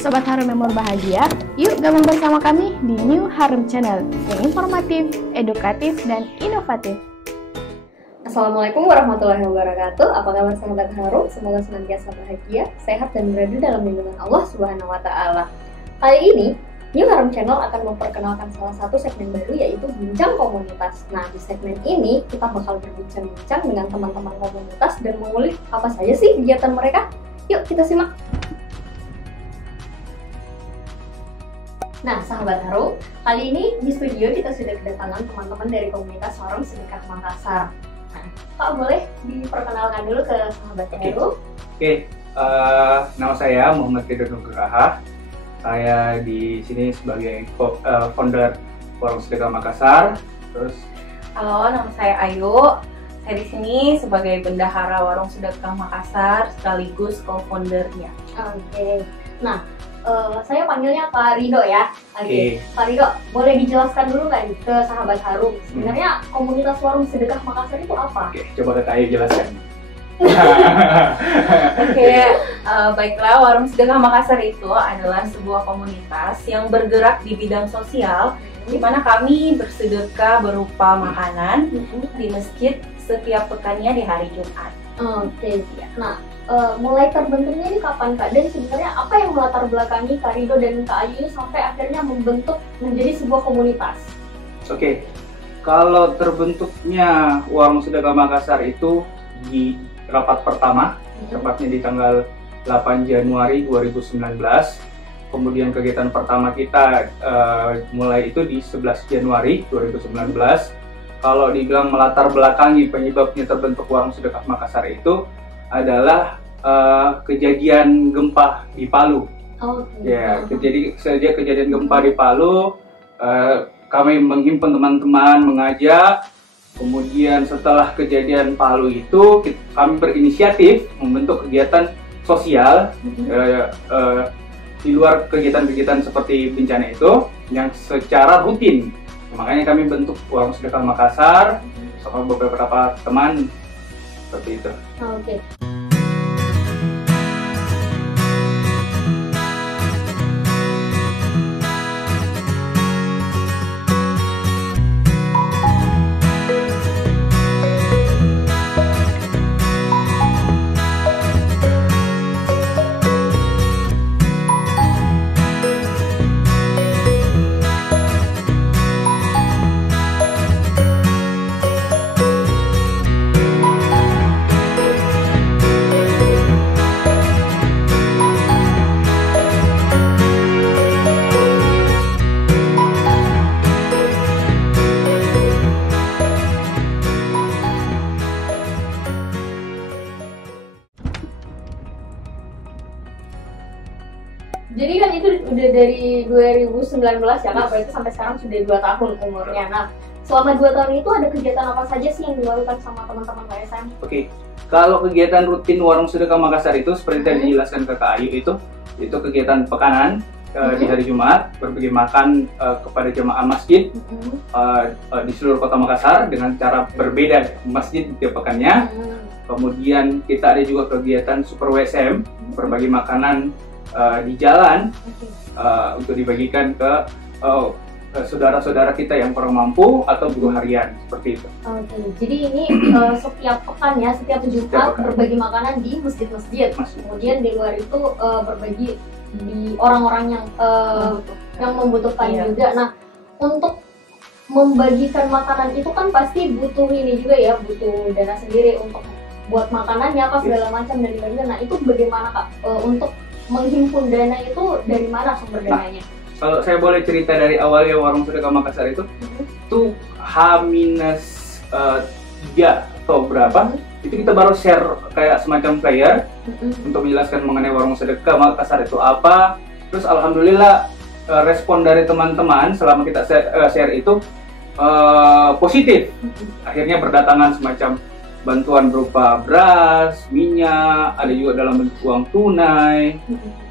Sobat Harum yang berbahagia, yuk gabung bersama kami di New Harum Channel yang informatif, edukatif, dan inovatif. Assalamualaikum warahmatullahi wabarakatuh. Apa kabar sahabat Harum? Semoga senantiasa bahagia, sehat, dan berada dalam lindungan Allah Subhanahu wa Ta'ala. Kali ini, New Harum Channel akan memperkenalkan salah satu segmen baru, yaitu Bincang Komunitas. Nah, di segmen ini kita bakal berbincang-bincang dengan teman-teman komunitas dan mengulik apa saja sih kegiatan mereka. Yuk kita simak. Nah, sahabat Harum, kali ini di studio kita sudah kedatangan teman-teman dari komunitas Warung Sedekah Makassar. Nah, Pak, boleh diperkenalkan dulu ke sahabat Harum? Oke, nama saya Muhammad Ridho Nugraha. Saya di sini sebagai founder Warung Sedekah Makassar. Terus, halo, nama saya Ayu. Saya di sini sebagai bendahara Warung Sedekah Makassar sekaligus co-foundernya. Oke. Nah, saya panggilnya Pak Ridho ya. Oke. Pak Ridho, boleh dijelaskan dulu nggak nih ke sahabat Harum, sebenarnya komunitas Warung Sedekah Makassar itu apa? Oke, coba Kak Ayu jelaskan. Oke, baiklah, Warung Sedekah Makassar itu adalah sebuah komunitas yang bergerak di bidang sosial, di mana kami bersedekah berupa makanan di masjid setiap pekannya di hari Jumat. Oke. Nah, mulai terbentuknya ini kapan Kak? Dan sebenarnya apa yang melatar belakangi Kak Ridho dan Kak Ayu ini sampai akhirnya membentuk menjadi sebuah komunitas? Oke, kalau terbentuknya Warung Sedekah Makassar itu di rapat pertama, tepatnya di tanggal 8 Januari 2019. Kemudian kegiatan pertama kita mulai itu di 11 Januari 2019. Kalau dibilang melatar belakangi penyebabnya terbentuk Warung Sedekah Makassar itu adalah kejadian gempa di Palu. Ya, sejak kejadian gempa di Palu, kami menghimpun teman-teman, mengajak. Kemudian setelah kejadian Palu itu, kami berinisiatif membentuk kegiatan sosial di luar kegiatan-kegiatan seperti bencana itu yang secara rutin. Makanya kami bentuk Warung Sedekah Makassar sama beberapa teman seperti itu. Oke. Jadi kan itu udah dari 2019 ya Kak, berarti sampai sekarang sudah 2 tahun umurnya. Nah, selama 2 tahun itu ada kegiatan apa saja sih yang dilakukan sama teman-teman KSM? Oke, kalau kegiatan rutin Warung Sedekah Makassar itu seperti tadi dijelaskan ke Kak Ayu itu kegiatan pekanan di hari Jumat, berbagi makan kepada jemaah masjid di seluruh kota Makassar dengan cara berbeda masjid tiap pekannya. Kemudian kita ada juga kegiatan Super WSM, berbagi makanan di jalan untuk dibagikan ke saudara-saudara kita yang kurang mampu atau buruh harian seperti itu. Oke, jadi ini setiap pekan ya, setiap Jumat berbagi makanan di masjid-masjid. Kemudian di luar itu berbagi di orang-orang yang membutuhkan juga. Nah, untuk membagikan makanan itu kan pasti butuh ini juga ya, butuh dana sendiri untuk buat makanannya apa segala macam dan lain-lain. Nah, itu bagaimana Kak untuk menghimpun dana itu, dari mana sumber dananya? Nah, kalau saya boleh cerita dari awalnya Warung Sedekah Makassar itu H-3 atau berapa, itu kita baru share kayak semacam flyer untuk menjelaskan mengenai Warung Sedekah Makassar itu apa. Terus alhamdulillah respon dari teman-teman selama kita share itu positif. Akhirnya berdatangan semacam bantuan berupa beras, minyak, ada juga dalam bentuk uang tunai,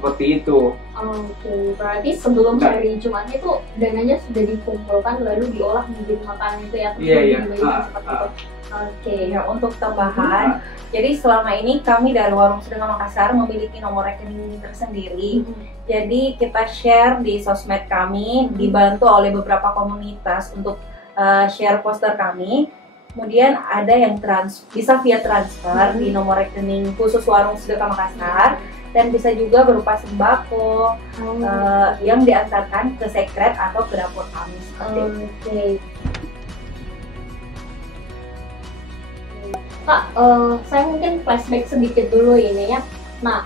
seperti itu. Oke, berarti sebelum hari Jumat itu dananya sudah dikumpulkan lalu diolah menjadi makanan itu ya, terus dibagikan seperti itu. Oke. Ya, untuk tambahan, jadi selama ini kami dari Warung Sedekah Makassar memiliki nomor rekening tersendiri. Jadi kita share di sosmed kami, dibantu oleh beberapa komunitas untuk share poster kami. Kemudian ada yang bisa via transfer di nomor rekening khusus Warung Sedekah Makassar, dan bisa juga berupa sembako yang diantarkan ke sekret atau ke dapur kami seperti itu. Oke. Kak, saya mungkin flashback sedikit dulu ini ya. Nah,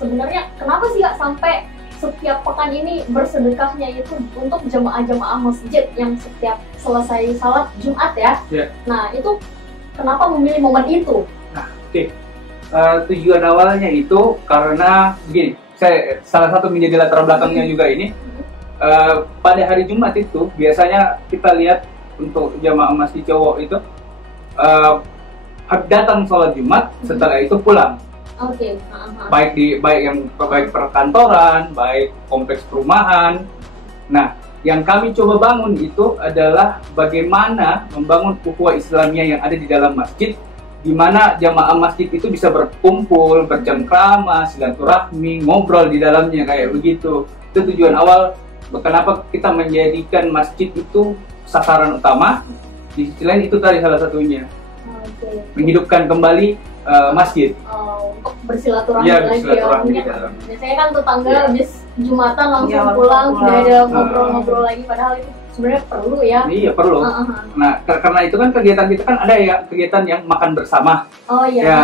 sebenarnya kenapa sih Kak sampai setiap pekan ini bersedekahnya itu untuk jemaah-jemaah masjid yang setiap selesai salat Jumat ya? Yeah. Nah, itu kenapa memilih momen itu? Nah, oke. Tujuan awalnya itu karena begini, salah satu menjadi latar belakangnya juga ini, pada hari Jumat itu biasanya kita lihat untuk jamaah masjid cowok itu datang sholat Jumat, setelah itu pulang. Oke. Baik perkantoran, baik kompleks perumahan. Nah, yang kami coba bangun itu adalah bagaimana membangun ukhuwah Islamiyah yang ada di dalam masjid, di mana jamaah masjid itu bisa berkumpul, bercengkrama, silaturahmi, ngobrol di dalamnya kayak begitu. Itu tujuan awal kenapa kita menjadikan masjid itu sasaran utama. Di sisi lain itu tadi salah satunya. Menghidupkan kembali masjid. Untuk bersilaturahmi ya, lagi ya. Biasanya kan tetangga habis Jumatan langsung pulang, tidak ada ngobrol-ngobrol lagi, padahal itu sebenarnya perlu ya. Iya, perlu. Nah, karena itu kan kegiatan kita kan ada ya kegiatan yang makan bersama. Oh iya. Ya,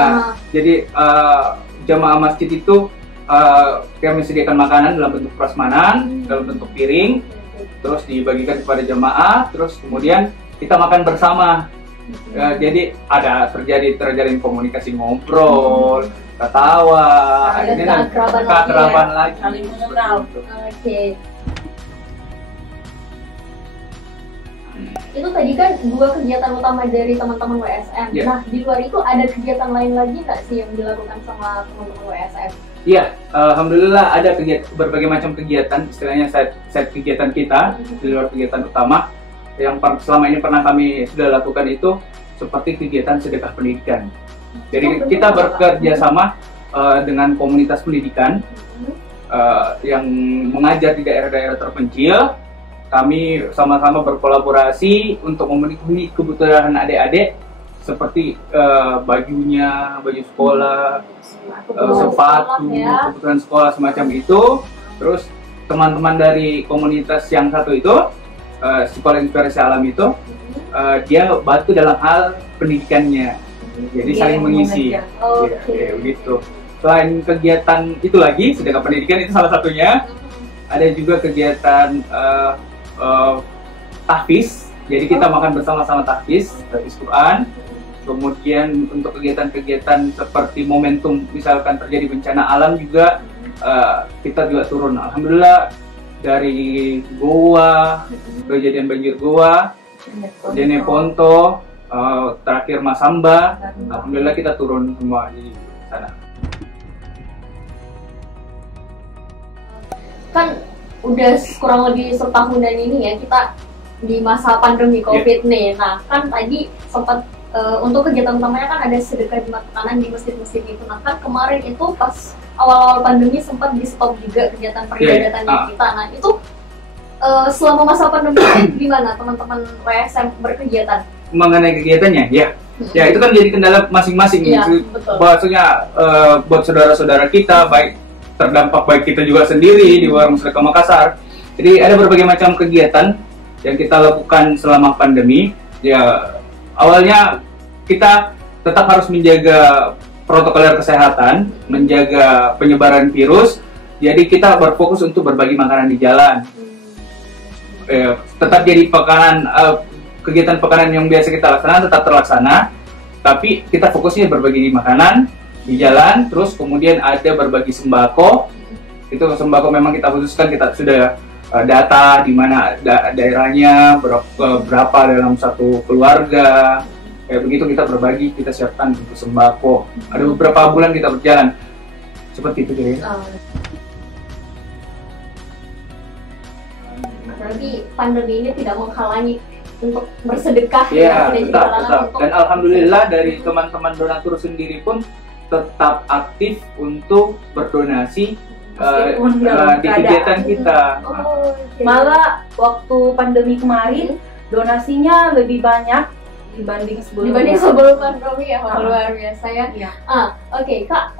jadi jamaah masjid itu kami sediakan makanan dalam bentuk prasmanan, dalam bentuk piring, terus dibagikan kepada jamaah, terus kemudian kita makan bersama. Jadi ada terjalin komunikasi, ngobrol, ketawa, ada keakraban lagi, saling mengenal. Oke. Itu tadi kan dua kegiatan utama dari teman-teman WSM. Yeah. Nah, di luar itu ada kegiatan lain lagi nggak sih yang dilakukan sama teman-teman WSM? Iya, alhamdulillah ada berbagai macam kegiatan, istilahnya set kegiatan kita di luar kegiatan utama. Yang selama ini pernah kami sudah lakukan itu seperti kegiatan sedekah pendidikan. Jadi kita bekerja sama dengan komunitas pendidikan yang mengajar di daerah-daerah terpencil. Kami sama-sama berkolaborasi untuk memenuhi kebutuhan adik-adik seperti bajunya, baju sekolah, sepatu, kebutuhan sekolah semacam itu. Terus teman-teman dari komunitas yang satu itu, Sekolah Inspirasi Alam itu, dia bantu dalam hal pendidikannya, jadi saling mengisi. Ya, begitu. Selain kegiatan itu lagi, sedekah pendidikan itu salah satunya. Ada juga kegiatan tahfiz, jadi kita makan bersama-sama tahfiz Quran. Kemudian untuk kegiatan-kegiatan seperti momentum, misalkan terjadi bencana alam juga, kita juga turun. Alhamdulillah, dari Goa, kejadian banjir Goa, Dene Ponto, terakhir Masamba, alhamdulillah kita turun semua di sana. Kan udah kurang lebih setahunan ini ya kita di masa pandemi COVID nih. Nah, kan tadi sempat untuk kegiatan utamanya kan ada sedekah Jumat makanan di masjid-masjid itu. Nah, kan kemarin itu pas awal-awal pandemi sempat di stop juga kegiatan peribadatannya kita. Nah, itu selama masa pandemi gimana teman-teman WSM berkegiatan? Mengenai kegiatannya, ya itu kan jadi kendala masing-masing. Maksudnya buat saudara-saudara kita, baik terdampak, baik kita juga sendiri di Warung Sedekah Makassar. Jadi ada berbagai macam kegiatan yang kita lakukan selama pandemi. Ya, awalnya kita tetap harus menjaga protokol kesehatan, menjaga penyebaran virus. Jadi kita berfokus untuk berbagi makanan di jalan. Tetap jadi kegiatan pekanan yang biasa kita laksanakan tetap terlaksana, tapi kita fokusnya berbagi makanan di jalan. Terus kemudian ada berbagi sembako. Itu sembako memang kita khususkan, kita sudah data di mana daerahnya, berapa dalam satu keluarga. Kayak begitu kita berbagi, kita siapkan untuk sembako. Ada beberapa bulan kita berjalan seperti itu, Berarti pandemi ini tidak menghalangi untuk bersedekah Ya, tidak jadi tetap, halangan tetap. untuk Dan alhamdulillah dari teman-teman donatur sendiri pun tetap aktif untuk berdonasi Meskipun di dalam kegiatan keadaan. kita. Oh, oke. Malah waktu pandemi kemarin donasinya lebih banyak dibanding sebelumnya. dibanding sebelum pandemi ya, Ah. luar biasa ya. Iya. Oke Kak,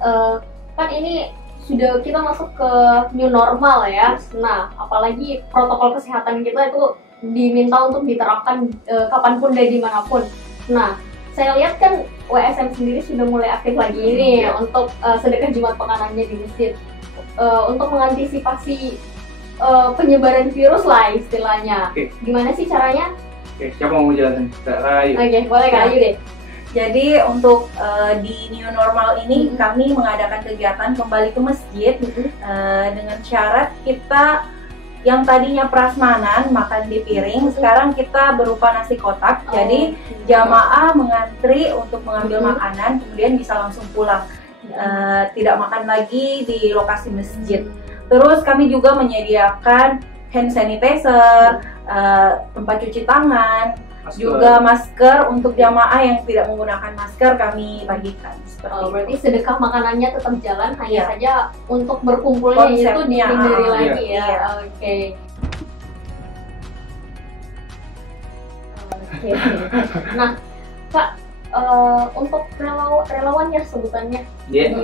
kan ini sudah kita masuk ke new normal ya. Nah, apalagi protokol kesehatan kita itu diminta untuk diterapkan kapanpun dan dimanapun. Nah, saya lihat kan WSM sendiri sudah mulai aktif lagi nih untuk sedekah Jumat pekanannya di masjid. Untuk mengantisipasi penyebaran virus lah istilahnya. Oke. Gimana sih caranya? Oke, siapa mau jelasin? Rai. Oke, boleh Kak Ayu deh. Jadi untuk di new normal ini Mhm. kami mengadakan kegiatan kembali ke masjid dengan syarat kita yang tadinya prasmanan makan di piring, sekarang kita berupa nasi kotak. Jadi jamaah mengantri untuk mengambil makanan, kemudian bisa langsung pulang. Tidak makan lagi di lokasi masjid. Terus kami juga menyediakan hand sanitizer, tempat cuci tangan, Masker. juga masker untuk jamaah yang tidak menggunakan masker kami bagikan. Seperti Berarti itu. sedekah makanannya tetap jalan, hanya Iya. saja untuk berkumpulnya itu Konsepnya, dihindari iya. lagi ya. Iya. Oke. Oke. Nah, Kak, untuk relawan ya sebutannya. Iya,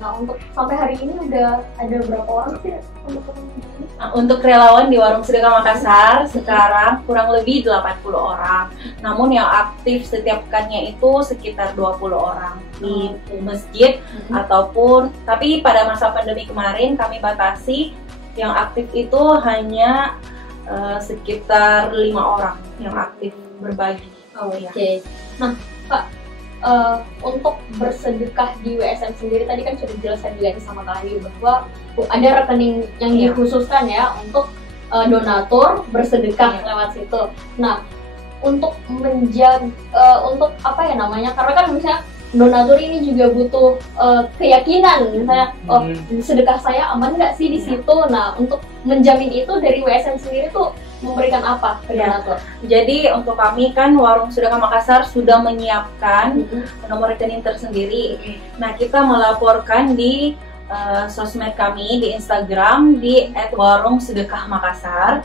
Nah, untuk sampai hari ini udah ada berapa orang sih teman-teman di sini? Nah, untuk relawan di Warung Sedekah Makassar sekarang kurang lebih 80 orang. Namun yang aktif setiap pekannya itu sekitar 20 orang di masjid ataupun tapi pada masa pandemi kemarin kami batasi yang aktif itu hanya sekitar 5 orang yang aktif berbagi. Oke. Nah, Kak, untuk bersedekah di WSM sendiri tadi kan sudah dijelaskan juga nih sama Kak Ayu bahwa ada rekening yang Iya. dikhususkan ya untuk donatur bersedekah Iya. lewat situ. Nah, untuk menjaga untuk apa ya namanya? Karena kan misalnya donatur ini juga butuh keyakinan, misalnya sedekah saya aman nggak sih di situ. Nah, untuk menjamin itu dari WSM sendiri tuh memberikan apa ke Iya. donatur? Jadi untuk kami kan Warung Sedekah Makassar sudah menyiapkan nomor rekening tersendiri. Nah, kita melaporkan di sosmed kami di Instagram di @warungsedekahmakassar.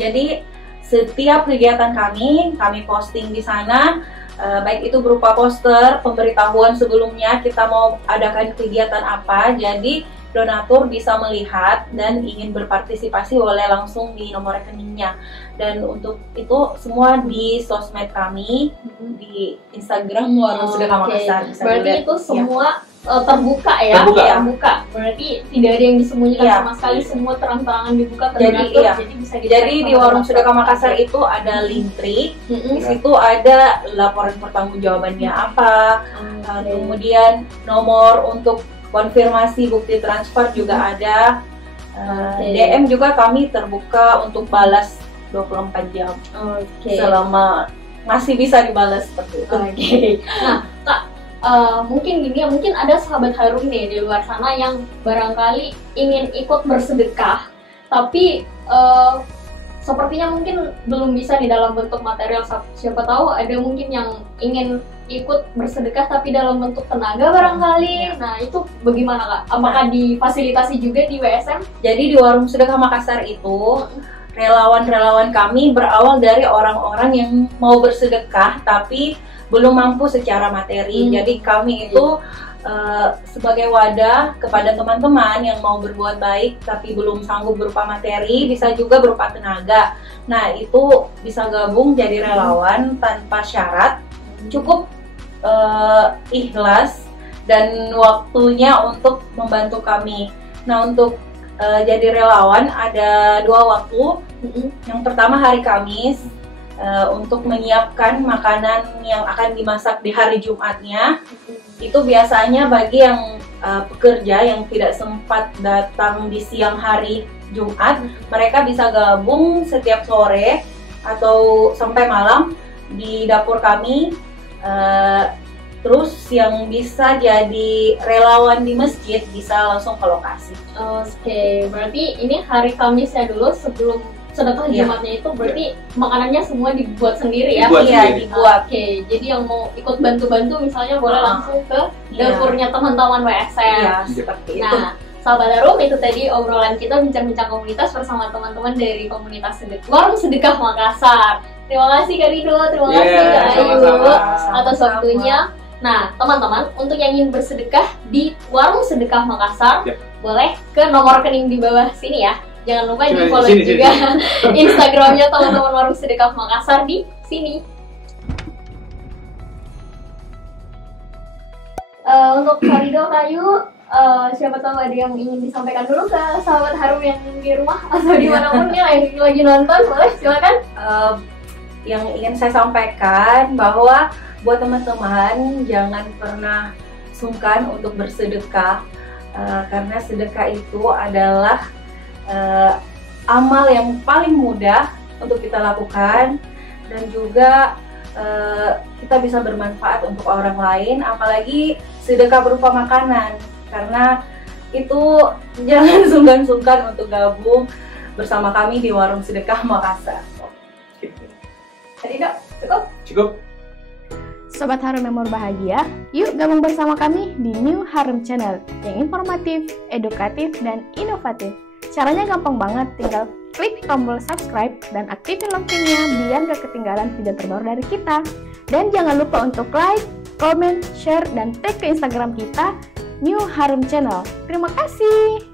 Jadi setiap kegiatan kami posting di sana, baik itu berupa poster, pemberitahuan sebelumnya kita mau adakan kegiatan apa. Jadi donatur bisa melihat dan ingin berpartisipasi boleh langsung di nomor rekeningnya. Dan untuk itu semua di sosmed kami di Instagram Warung Sedekah Oke. Makassar. Bisa Berarti dilihat. itu Ya. semua terbuka ya? Terbuka. Iya, terbuka. Berarti tidak ada yang disembunyikan Iya. sama sekali, semua terang-terangan dibuka ke Jadi, donatur, iya. jadi bisa dicek Jadi sama di Warung donatur. Sedekah Makassar itu ada Linktree. Mm-mm. Di situ ada laporan pertanggungjawabannya apa, Oke. kemudian nomor untuk konfirmasi bukti transfer juga ada. Oke. DM juga kami terbuka untuk balas 24 jam Oke. selama masih bisa dibalas seperti itu. Oke. Nah, Kak, mungkin gini ya, mungkin ada sahabat Harum nih di luar sana yang barangkali ingin ikut bersedekah, tapi sepertinya mungkin belum bisa di dalam bentuk material. Siapa tahu ada mungkin yang ingin ikut bersedekah tapi dalam bentuk tenaga barangkali. Nah, itu bagaimana Kak? Apakah difasilitasi juga di WSM? Jadi di Warung Sedekah Makassar itu relawan-relawan kami berawal dari orang-orang yang mau bersedekah tapi belum mampu secara materi. Jadi kami itu sebagai wadah kepada teman-teman yang mau berbuat baik tapi belum sanggup berupa materi, bisa juga berupa tenaga. Nah, itu bisa gabung jadi relawan tanpa syarat, cukup ikhlas dan waktunya untuk membantu kami. Nah, untuk jadi relawan ada 2 waktu. Yang pertama hari Kamis untuk menyiapkan makanan yang akan dimasak di hari Jumatnya. Itu biasanya bagi yang pekerja yang tidak sempat datang di siang hari Jumat, mereka bisa gabung setiap sore atau sampai malam di dapur kami. Terus yang bisa jadi relawan di masjid bisa langsung ke lokasi. Oke, berarti ini hari Kamisnya dulu sebelum sedekah Iya. Jumatnya itu berarti makanannya semua dibuat sendiri ya? Dibuat Iya, sendiri. dibuat. Oke, jadi yang mau ikut bantu-bantu misalnya boleh langsung ke Iya. dapurnya teman-teman WSM. Iya, seperti itu. Nah, Sahabat Harum, itu tadi obrolan kita bincang-bincang komunitas bersama teman-teman dari komunitas Warung Sedekah Makassar. Terima kasih Kak Rido, terima kasih Kak Ayu sama-sama. atas waktunya. Nah, teman-teman, untuk yang ingin bersedekah di Warung Sedekah Makassar, Yap. boleh ke nomor rekening di bawah sini ya. Jangan lupa Sini, di follow sini, juga Instagramnya teman-teman Warung Sedekah Makassar di sini. Untuk Kak Rido, Kak Ayu, siapa tahu ada yang ingin disampaikan dulu ke sahabat Harum yang di rumah atau dimanapun nih lagi nonton, boleh silakan. Yang ingin saya sampaikan bahwa buat teman-teman jangan pernah sungkan untuk bersedekah, karena sedekah itu adalah amal yang paling mudah untuk kita lakukan, dan juga kita bisa bermanfaat untuk orang lain, apalagi sedekah berupa makanan, karena itu jangan sungkan-sungkan untuk gabung bersama kami di Warung Sedekah Makassar. Tadi dok, cukup? Cukup. Sobat Harum yang berbahagia, yuk gabung bersama kami di New Harum Channel yang informatif, edukatif, dan inovatif. Caranya gampang banget, tinggal klik tombol subscribe dan aktifin loncengnya biar gak ketinggalan video terbaru dari kita. Dan jangan lupa untuk like, comment, share, dan tag ke Instagram kita, New Harum Channel. Terima kasih!